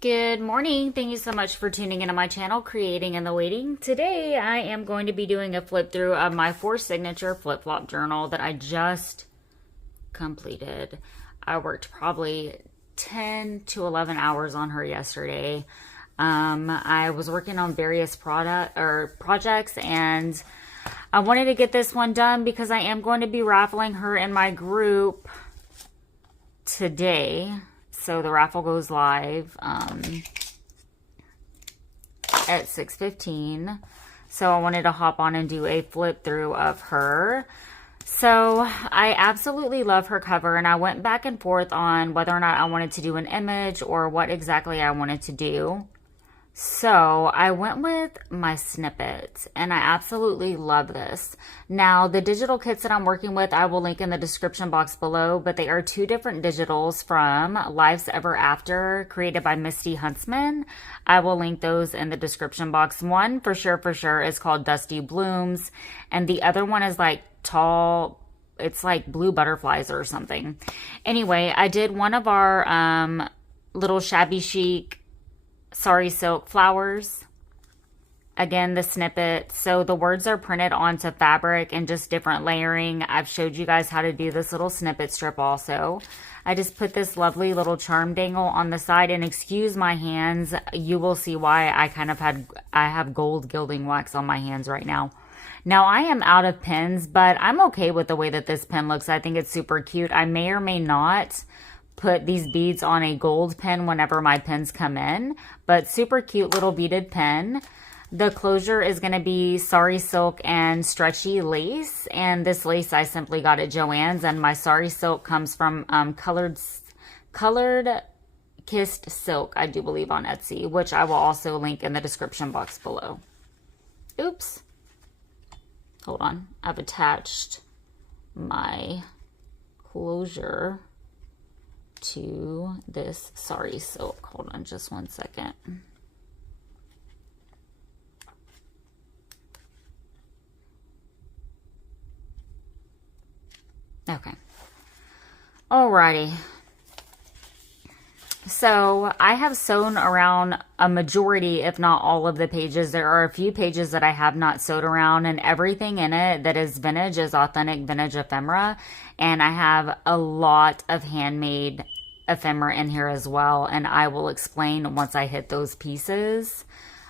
Good morning. Thank you so much for tuning into my channel, Creating in the Waiting. Today, I am going to be doing a flip through of my 4 signature flip-flop journal that I just completed. I worked probably 10 to 11 hours on her yesterday. I was working on various projects, and I wanted to get this one done because I am going to be raffling her in my group today. So the raffle goes live at 6:15. So I wanted to hop on and do a flip through of her. So I absolutely love her cover, and I went back and forth on whether or not I wanted to do an image or what exactly I wanted to do. So I went with my snippets, and I absolutely love this. Now, the digital kits that I'm working with, I will link in the description box below, but they are 2 different digitals from LifesEverAfter, created by Misty Huntsman. I will link those in the description box. One, for sure, is called Dusty Blooms, and the other one is like tall, it's like blue butterflies or something. Anyway, I did one of our little shabby chic Sorry Silk flowers. Again, the snippet. So the words are printed onto fabric and just different layering. I've showed you guys how to do this little snippet strip also. I just put this lovely little charm dangle on the side, and excuse my hands. You will see why I have gold gilding wax on my hands right now. Now, I am out of pins, but I'm okay with the way that this pin looks. I think it's super cute. I may or may not put these beads on a gold pin whenever my pins come in, but super cute little beaded pin. The closure is going to be Sorry Silk and stretchy lace, and this lace I simply got at Joann's, and my Sorry Silk comes from Colored Kissed Silk, I do believe, on Etsy, which I will also link in the description box below. Oops. Hold on. I've attached my closure to this Sorry Silk. Hold on just one second. Okay. Alrighty. So I have sewn around a majority, if not all of the pages. There are a few pages that I have not sewed around, and everything in it that is vintage is authentic vintage ephemera. And I have a lot of handmade ephemera in here as well, and I will explain once I hit those pieces.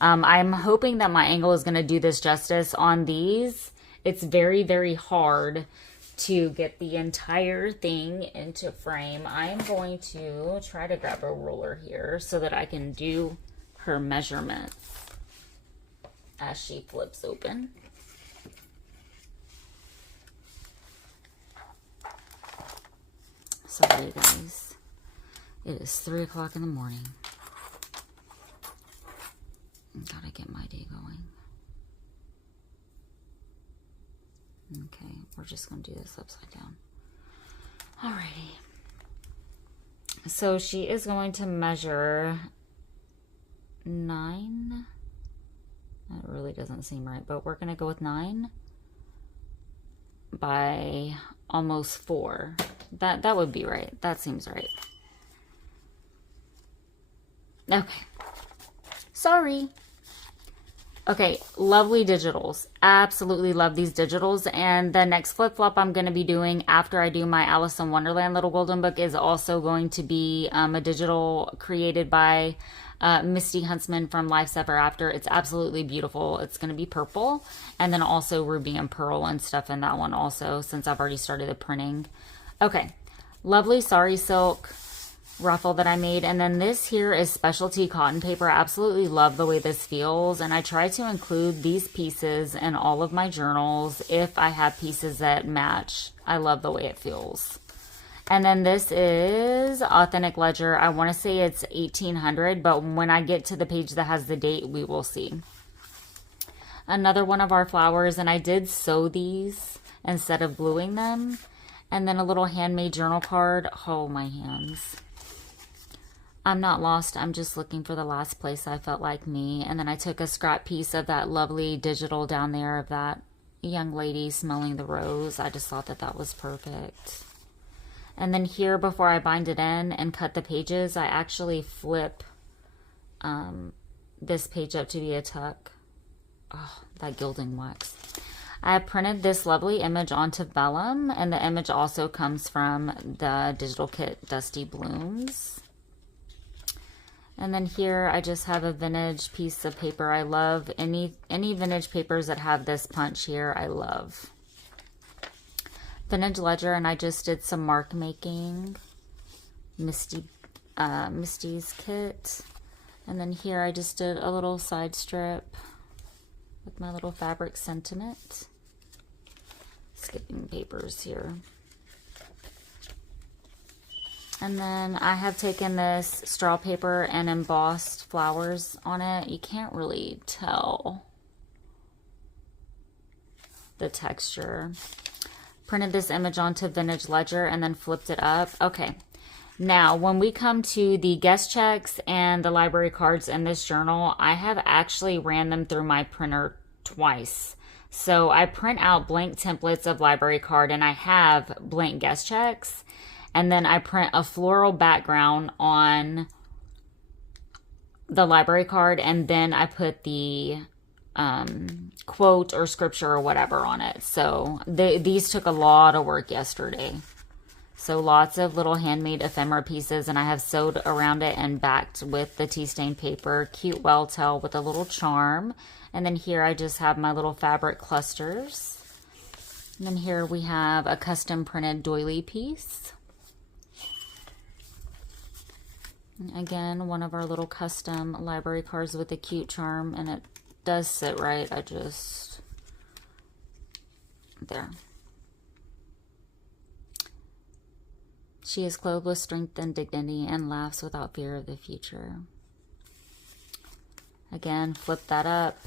I'm hoping that my angle is going to do this justice on these. It's very, very hard to get the entire thing into frame. I'm going to try to grab a ruler here so that I can do her measurements as she flips open. Sorry guys, it is 3 o'clock in the morning. Gotta get my day going. Okay, we're just going to do this upside down. Alrighty. So she is going to measure 9. That really doesn't seem right, but we're going to go with 9 by almost 4. That would be right. That seems right. Okay. Sorry. Okay, lovely digitals. Absolutely love these digitals. And the next flip-flop I'm going to be doing after I do my Alice in Wonderland Little Golden Book is also going to be a digital created by Misty Huntsman from LifesEverAfter. It's absolutely beautiful. It's going to be purple. And then also ruby and pearl and stuff in that one also, since I've already started the printing. Okay, lovely Sorry Silk ruffle that I made, and then this here is specialty cotton paper. I absolutely love the way this feels, and I try to include these pieces in all of my journals if I have pieces that match. I love the way it feels. And then this is Authentic Ledger. I want to say it's 1800, but when I get to the page that has the date, we will see. Another one of our flowers, and I did sew these instead of gluing them. And then a little handmade journal card. Oh, my hands. I'm not lost. I'm just looking for the last place I felt like me. And then I took a scrap piece of that lovely digital down there of that young lady smelling the rose. I just thought that that was perfect. And then here, before I bind it in and cut the pages, I actually flip this page up to be a tuck. Oh, that gilding wax. I printed this lovely image onto vellum, and the image also comes from the digital kit Dusty Blooms. And then here I just have a vintage piece of paper. I love any vintage papers that have this punch here. I love. Vintage ledger, and I just did some mark making. Misty's kit. And then here I just did a little side strip with my little fabric sentiment. Skipping papers here. And then I have taken this straw paper and embossed flowers on it. You can't really tell the texture. Printed this image onto vintage ledger and then flipped it up. Okay. Now, when we come to the guest checks and the library cards in this journal, I have actually ran them through my printer twice. So I print out blank templates of library card, and I have blank guest checks. And then I print a floral background on the library card, and then I put the quote or scripture or whatever on it. So these took a lot of work yesterday. So lots of little handmade ephemera pieces, and I have sewed around it and backed with the tea stain paper. Cute well tail with a little charm. And then here I just have my little fabric clusters. And then here we have a custom printed doily piece. And again, one of our little custom library cards with a cute charm, and it does sit right. There. She is clothed with strength and dignity and laughs without fear of the future. Again, flip that up.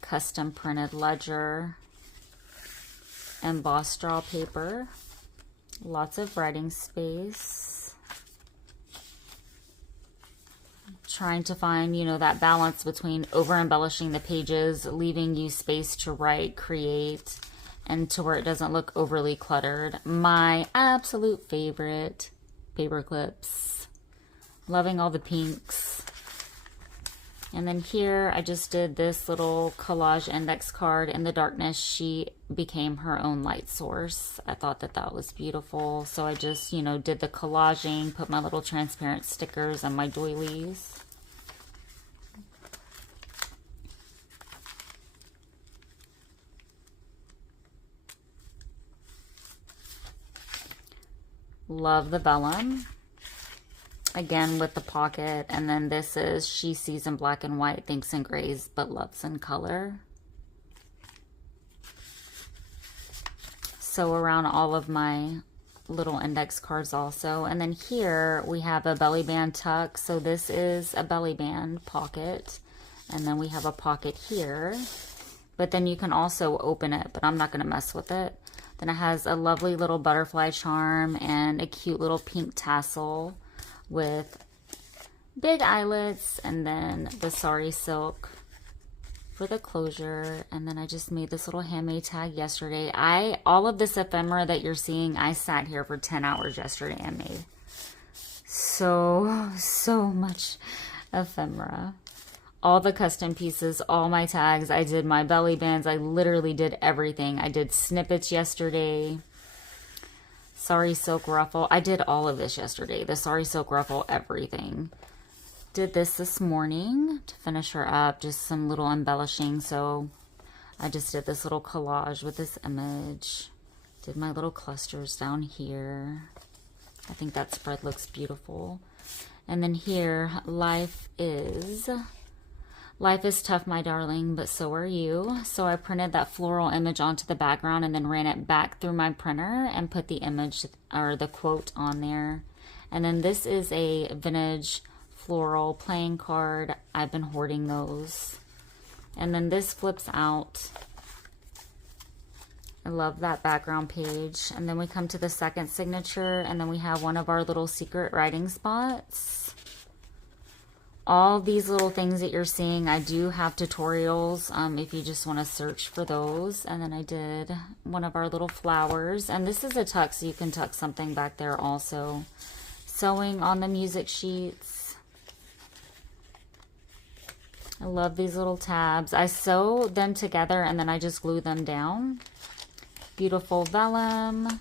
Custom printed ledger. Embossed straw paper. Lots of writing space. Trying to find, that balance between over-embellishing the pages, leaving you space to write, create, and to where it doesn't look overly cluttered. My absolute favorite paper clips. Loving all the pinks. And then here I just did this little collage index card. In the darkness, she became her own light source. I thought that was beautiful. So I just, did the collaging, put my little transparent stickers on my doilies. Love the vellum. Again with the pocket. And then this is She Sees in Black and White, Thinks in Grays, but Loves in Color. So around all of my little index cards also. And then here we have a belly band tuck. So this is a belly band pocket. And then we have a pocket here. But then you can also open it, but I'm not going to mess with it. Then it has a lovely little butterfly charm and a cute little pink tassel with big eyelets, and then the sari silk for the closure. And then I just made this little handmade tag yesterday. All of this ephemera that you're seeing, I sat here for 10 hours yesterday and made so much ephemera. All the custom pieces, all my tags. I did my belly bands. I literally did everything. I did snippets yesterday. Sari silk ruffle. I did all of this yesterday. The sari silk ruffle, everything. Did this morning to finish her up. Just some little embellishing. So I just did this little collage with this image. Did my little clusters down here. I think that spread looks beautiful. And then here, Life is tough, my darling, but so are you. So I printed that floral image onto the background and then ran it back through my printer and put the image or the quote on there. And then this is a vintage floral playing card. I've been hoarding those. And then this flips out. I love that background page. And then we come to the second signature, and then we have one of our little secret writing spots. All these little things that you're seeing, I do have tutorials if you just want to search for those. And then I did one of our little flowers. And this is a tuck, so you can tuck something back there also. Sewing on the music sheets. I love these little tabs. I sew them together and then I just glue them down. Beautiful vellum.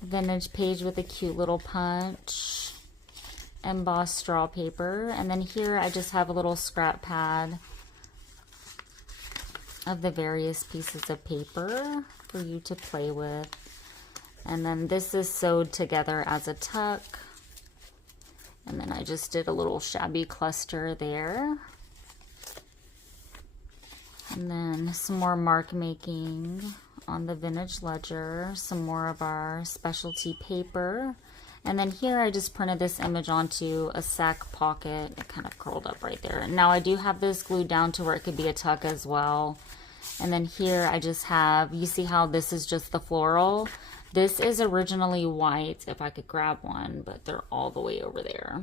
Vintage page with a cute little punch. Embossed straw paper. And then here I just have a little scrap pad of the various pieces of paper for you to play with. And then this is sewed together as a tuck. And then I just did a little shabby cluster there. And then some more mark making on the vintage ledger, some more of our specialty paper. And then here I just printed this image onto a sack pocket. It kind of curled up right there. Now I do have this glued down to where it could be a tuck as well. And then here I just have, you see how this is just the floral? This is originally white, if I could grab one, but they're all the way over there.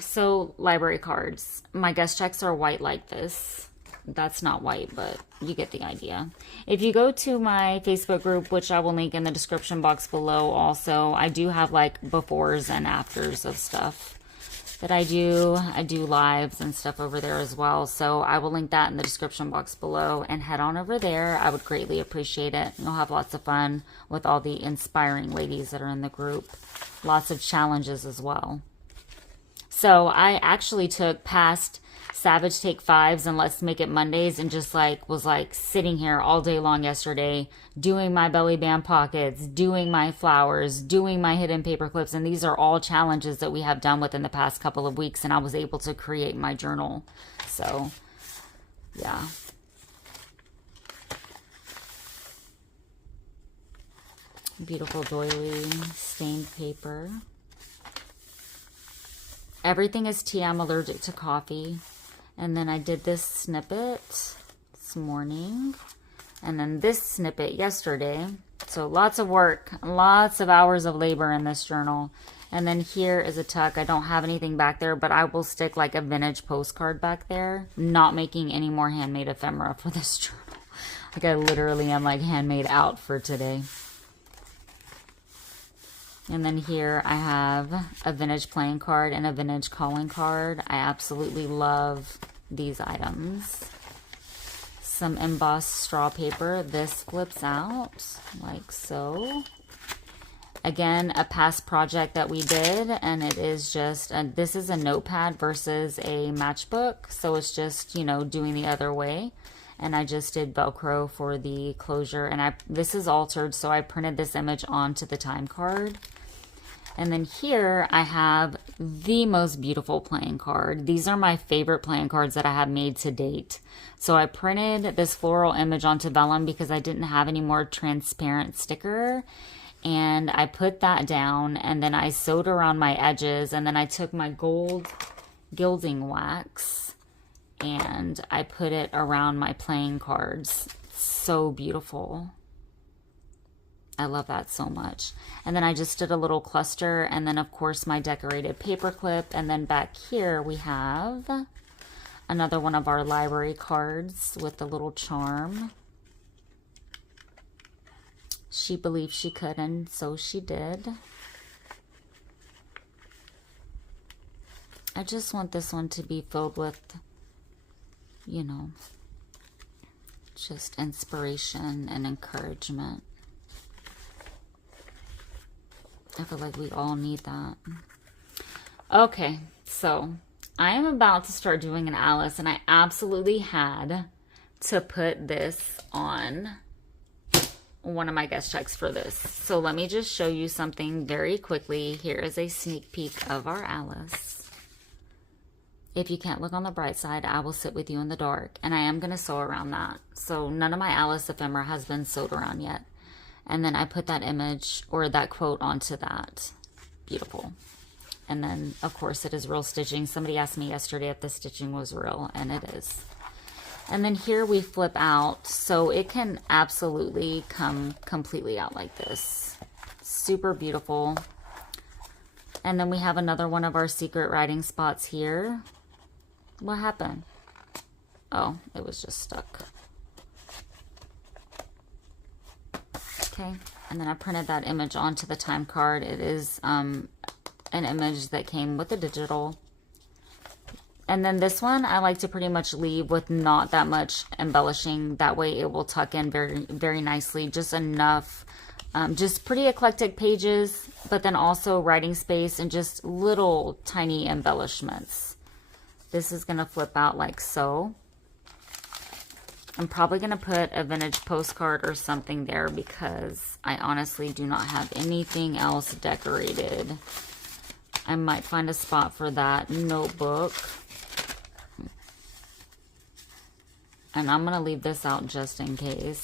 So library cards. My guest checks are white like this. That's not white, but you get the idea. If you go to my Facebook group, which I will link in the description box below also, I do have like befores and afters of stuff that I do. I do lives and stuff over there as well. So I will link that in the description box below and head on over there. I would greatly appreciate it. You'll have lots of fun with all the inspiring ladies that are in the group. Lots of challenges as well. So I actually took past Savage Take 5s and Let's Make It Mondays and just was sitting here all day long yesterday doing my belly band pockets, doing my flowers, doing my hidden paper clips. And these are all challenges that we have done within the past couple of weeks. And I was able to create my journal. So, yeah. Beautiful doily stained paper. Everything is tea. I'm allergic to coffee. And then I did this snippet this morning. And then this snippet yesterday. So lots of work. Lots of hours of labor in this journal. And then here is a tuck. I don't have anything back there, but I will stick like a vintage postcard back there. Not making any more handmade ephemera for this journal. Like I literally am like handmade out for today. And then here I have a vintage playing card and a vintage calling card. I absolutely love these items. Some embossed straw paper. This flips out like so. Again, a past project that we did, and it is just, this is a notepad versus a matchbook. So it's just, you know, doing the other way. And I just did Velcro for the closure. And this is altered, so I printed this image onto the time card. And then here I have the most beautiful playing card. These are my favorite playing cards that I have made to date. So I printed this floral image onto vellum because I didn't have any more transparent sticker. And I put that down and then I sewed around my edges. And then I took my gold gilding wax and I put it around my playing cards. So beautiful. I love that so much. And then I just did a little cluster and then of course my decorated paper clip. And then back here we have another one of our library cards with the little charm. She believed she could and so she did. I just want this one to be filled with, you know, just inspiration and encouragement. I feel like we all need that. Okay, so I am about to start doing an Alice, and I absolutely had to put this on one of my guest checks for this. So let me just show you something very quickly. Here is a sneak peek of our Alice. If you can't look on the bright side, I will sit with you in the dark, and I am going to sew around that. So none of my Alice ephemera has been sewed around yet. And then I put that image or that quote onto that. Beautiful. And then, of course, it is real stitching. Somebody asked me yesterday if the stitching was real, and it is. And then here we flip out, so it can absolutely come completely out like this. Super beautiful. And then we have another one of our secret writing spots here. What happened? Oh, it was just stuck. Okay, and then I printed that image onto the time card. It is an image that came with the digital And then this one, I like to pretty much leave with not that much embellishing. That way it will tuck in very, very nicely. Just enough, just pretty eclectic pages, but then also writing space and just little tiny embellishments. This is going to flip out like so. I'm probably going to put a vintage postcard or something there because I honestly do not have anything else decorated. I might find a spot for that notebook. And I'm going to leave this out just in case.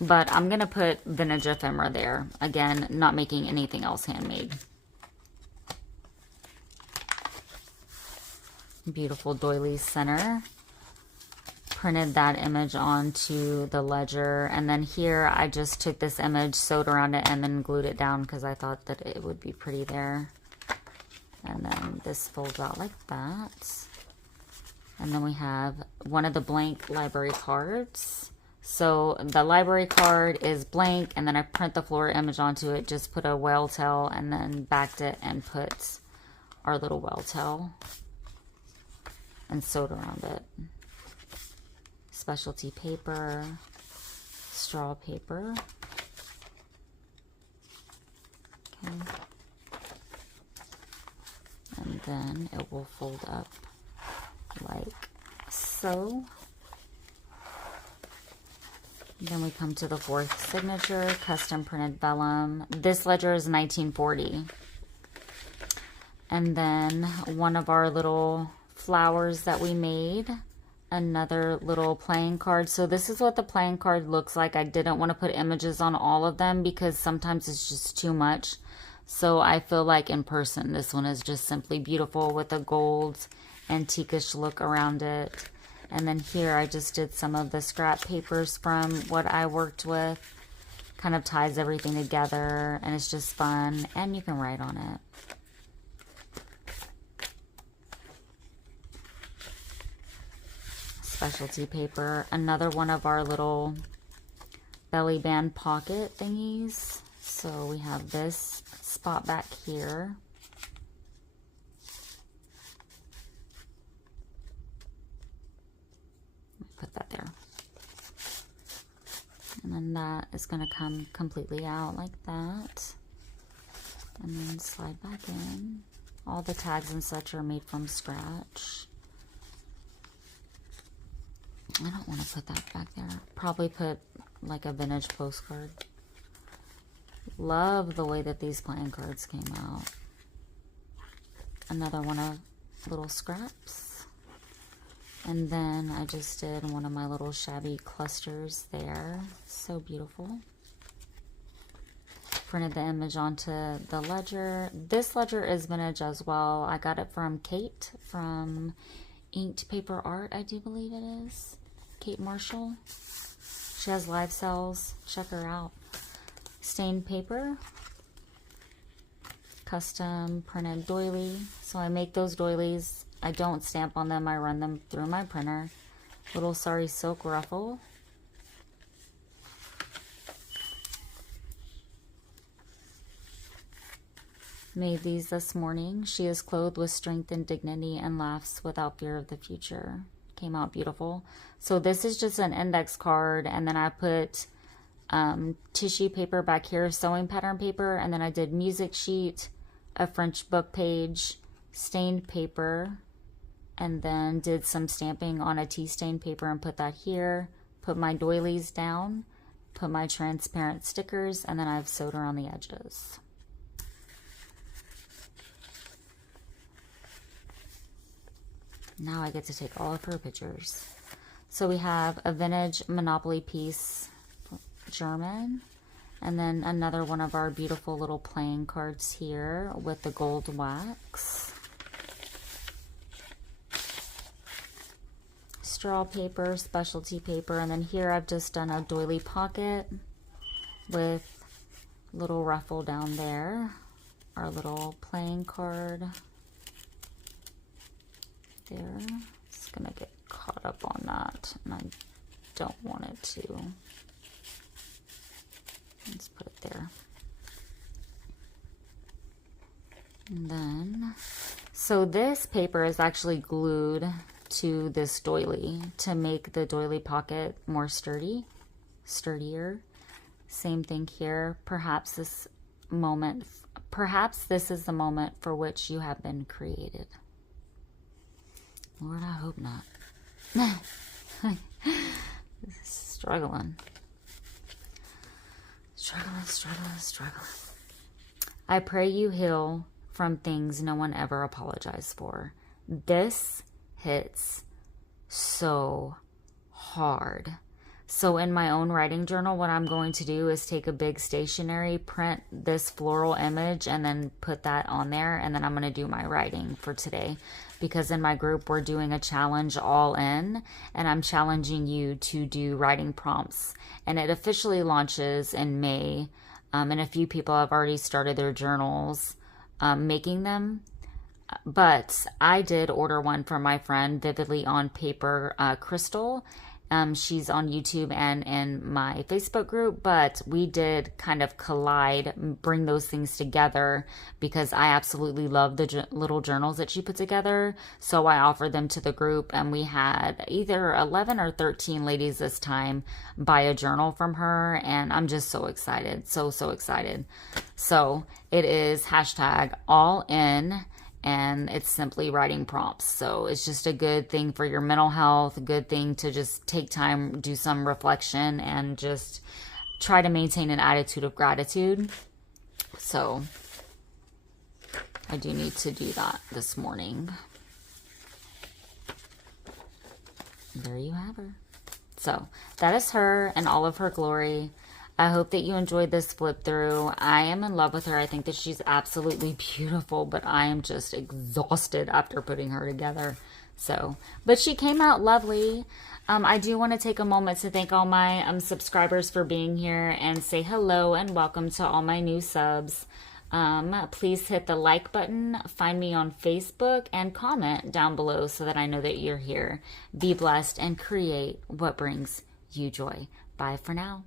But I'm going to put vintage ephemera there. Again, not making anything else handmade. Beautiful doily center. Printed that image onto the ledger, and then here I just took this image, sewed around it, and then glued it down because I thought that it would be pretty there. And then this folds out like that. And then we have one of the blank library cards. So the library card is blank, and then I print the floor image onto it, just put a whale tail, and then backed it and put our little whale tail and sewed around it. Specialty paper, straw paper. Okay. And then it will fold up like so. Then we come to the fourth signature, custom printed vellum. This ledger is 1940. And then one of our little flowers that we made. Another little playing card. So this is what the playing card looks like. I didn't want to put images on all of them because sometimes it's just too much. So I feel like in person, this one is just simply beautiful with a gold antique-ish look around it. And then here I just did some of the scrap papers from what I worked with. Kind of ties everything together and it's just fun and you can write on it. Specialty paper, another one of our little belly band pocket thingies. So we have this spot back here. Put that there. And then that is going to come completely out like that. And then slide back in. All the tags and such are made from scratch. I don't want to put that back there. Probably put like a vintage postcard. Love the way that these playing cards came out. Another one of little scraps. And then I just did one of my little shabby clusters there. So beautiful. Printed the image onto the ledger. This ledger is vintage as well. I got it from Kate from Inked Paper Art, I do believe it is. Kate Marshall. She has live sales. Check her out. Stained paper. Custom printed doily. So I make those doilies. I don't stamp on them. I run them through my printer. Little sari silk ruffle. Made these this morning. She is clothed with strength and dignity and laughs without fear of the future. Came out beautiful. So this is just an index card, and then I put tissue paper back here, sewing pattern paper, and then I did music sheet, a French book page, stained paper, and then did some stamping on a tea stained paper and put that here. Put my doilies down, put my transparent stickers, and then I've sewed around the edges. Now I get to take all of her pictures. So we have a vintage Monopoly piece, German, and then another one of our beautiful little playing cards here with the gold wax. Straw paper, specialty paper, and then here I've just done a doily pocket with little ruffle down there. Our little playing card. There. It's gonna get caught up on that, and I don't want it to. Let's put it there. And then So this paper is actually glued to this doily to make the doily pocket more sturdier. Same thing here. Perhaps this is the moment for which you have been created. Lord, I hope not. Struggling. I pray you heal from things no one ever apologized for. This hits so hard. So in my own writing journal, what I'm going to do is take a big stationery, print this floral image, and then put that on there. And then I'm going to do my writing for today. Because in my group, we're doing a challenge all in. And I'm challenging you to do writing prompts. And it officially launches in May. And a few people have already started their journals making them. But I did order one from my friend, Vividly on Paper Crystal. She's on YouTube and in my Facebook group, but we did kind of collide, bring those things together because I absolutely love the little journals that she put together. So I offered them to the group, and we had either 11 or 13 ladies this time buy a journal from her, and I'm just so excited. So excited. So it is hashtag all in. And it's simply writing prompts. So it's just a good thing for your mental health, a good thing to just take time, do some reflection, and just try to maintain an attitude of gratitude. So I do need to do that this morning. There you have her. So that is her in all of her glory. I hope that you enjoyed this flip through. I am in love with her. I think that she's absolutely beautiful, but I am just exhausted after putting her together. So, but she came out lovely. I do want to take a moment to thank all my subscribers for being here and say hello and welcome to all my new subs. Please hit the like button, find me on Facebook, and comment down below so that I know that you're here. Be blessed and create what brings you joy. Bye for now.